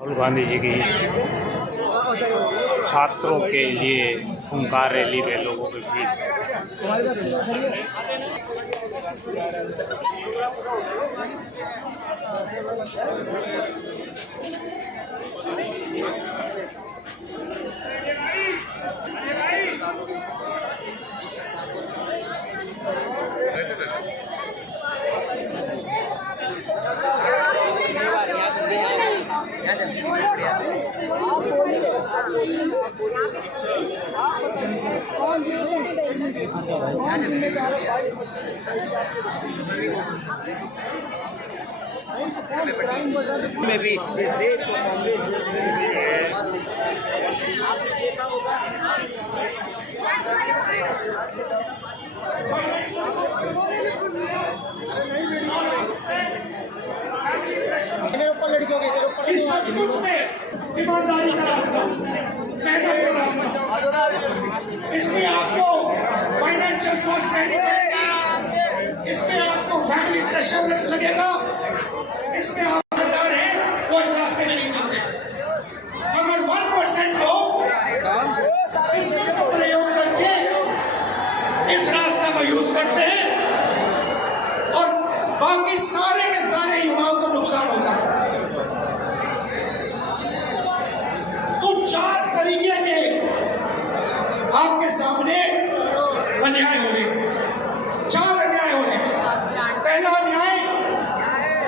राहुल गांधी जी की छात्रों के लिए हुंकार रैली में लोगों के बीच में भी इस देश को इस सचमुच में ईमानदारी का रास्ता, मेहनत का रास्ता, इसमें आपको फाइनेंशियल कॉस्ट सहनी पड़ेगी, इसमें आपको फैमिली प्रेशर लगेगा, इसमें आप गद्दार हैं वो इस रास्ते में नहीं चलते। अगर 1% लोग सिस्टम का प्रयोग करके इस रास्ते को यूज करते हैं और बाकी सारे के सारे युवाओं को नुकसान होता है। तो 4 तरीके के आपके सामने अन्याय हो रहे, 4 अन्याय हो रहे। पहला अन्याय,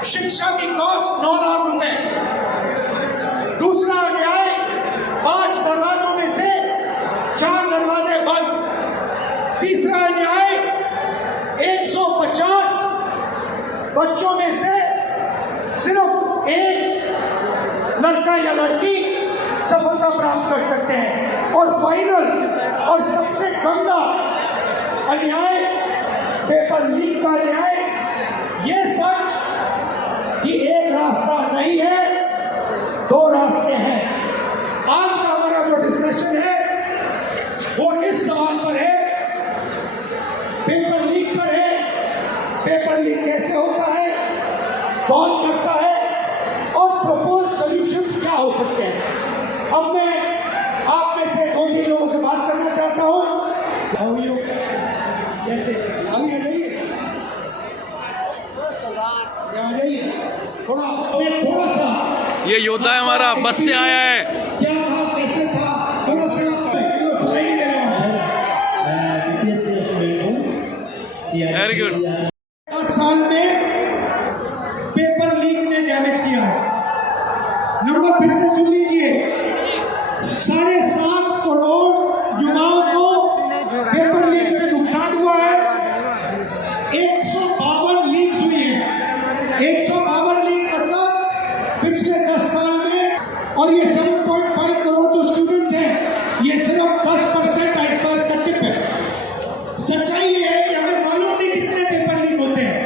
शिक्षा की कॉस्ट 9 लाख रुपए। दूसरा अन्याय, 5 दरवाजों में से 4 दरवाजे बंद। तीसरा अन्याय, 150 बच्चों में से सिर्फ एक लड़का या लड़की सफलता प्राप्त कर सकते हैं। और फाइनल और सबसे गंदा अन्याय, पेपर लीक का अन्याय। ये सच कि एक रास्ता नहीं है, 2 रास्ते हैं। आज का हमारा जो डिस्कशन है वो इस सवाल पर है, पेपर लीक पर है। पेपर लीक कैसे होता है, कौन करता है और प्रपोज सॉल्यूशंस क्या हो सकते हैं। अब मैं आप में से 2-3 लोगों से बात करना चाहता हूं। कैसे आगे आ जाइए, आ जाइए थोड़ा सा। ये योद्धा है हमारा, बस से आया है। क्या था, कैसे था, थोड़ा सा स्लाइड दे रहा हूं। Very good. 10 साल में पेपर लीक ने डैमेज किया है। नंबर फिर से सुन लीजिए, 7.5 करोड़ युवाओं को पेपर लीक से नुकसान हुआ है। 152 लीक्स हुई है। 152 लीक मतलब पिछले 10 साल में। और ये 7.5 करोड़ जो स्टूडेंट्स हैं, ये सिर्फ 10% आइसबर्ग का टिप है। सच्चाई ये है कि हमें मालूम नहीं कितने पेपर लीक होते हैं,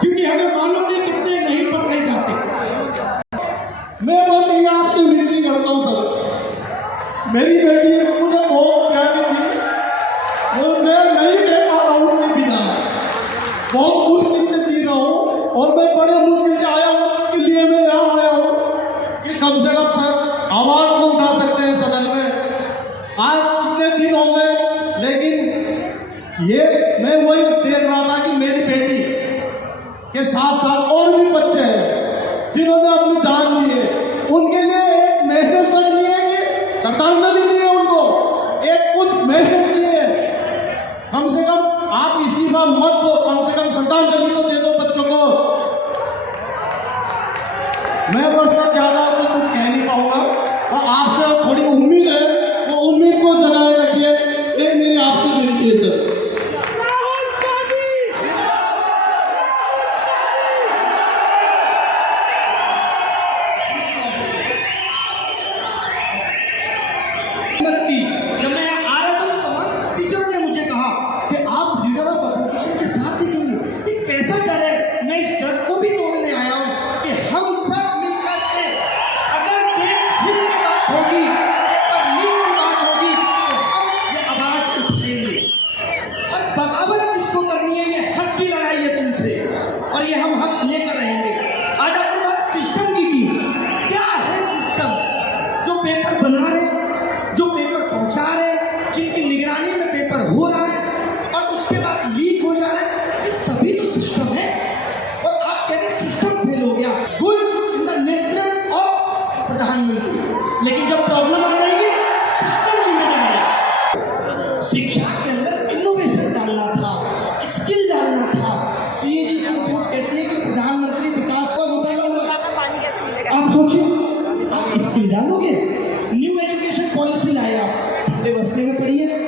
क्योंकि हमें मालूम नहीं कितने नहीं पकड़े जाते। मैं बस ये आपसे विनती करता हूँ सर, मेरी बेटी मुझे बहुत प्यारी थी, वो मैं नहीं दे पा रहा हूँ उसके बिना, बहुत मुश्किल से जी रहा हूँ। और मैं बड़े मुश्किल से आया हूँ के लिए मैं यहाँ आया हूँ कि कम से कम सर आवाज तो उठा सकते हैं सदन में। आज कितने दिन हो गए, लेकिन ये मैं वही देख रहा था कि मेरी बेटी के साथ और भी बच्चे हैं जिन्होंने अपनी जान दी है, उनके लिए एक मैसेज तक नहीं है कि श्रद्धांजलि नहीं है, उनको एक कुछ मैसेज नहीं है। कम से कम आप इस्तीफा मत दो, कम से कम श्रद्धांजलि तो दे दो बच्चों को। मैं बस ज्यादा तो कुछ कह नहीं पाऊंगा और आपसे थोड़ी उम्मीद है, वो उम्मीद को जगाए रखिए। ये मेरी आपसे विनती है सर। जब मैं आ रहा था तो तमाम टीचरों ने मुझे कहा कि आप लीडर ऑफ अपोजिशन के साथ ही क्यों नहीं, ये कैसा डर है। मैं इस डर को भी तोड़ने आया हूं कि हम सब मिलकर के अगर देश हित की बात होगी, पेपर लीक की बात होगी, तो हम ये आवाज उठाएंगे। और बगावत किसको करनी है, ये हक की लड़ाई है तुमसे, और ये हम हक लेकर रहेंगे। आज आपने बात सिस्टम की, पर हो रहा है और उसके बाद लीक हो जा रहा है, ये सभी तो सिस्टम है। और आप कहते हैं सिस्टम फेल हो गया, गुड इन द नेतृत्व ऑफ प्रधानमंत्री, लेकिन जब प्रॉब्लम आ जाएगी सिस्टम जिम्मेदार है। शिक्षा के अंदर इनोवेशन डालना था, स्किल डालना था। सीएजी की रिपोर्ट कहती है कि प्रधानमंत्री विकास का घोटाला हुआ। आप सोचिए, आप स्किल डालोगे, न्यू एजुकेशन पॉलिसी लाया, ठंडे बस्ते में पड़ी है।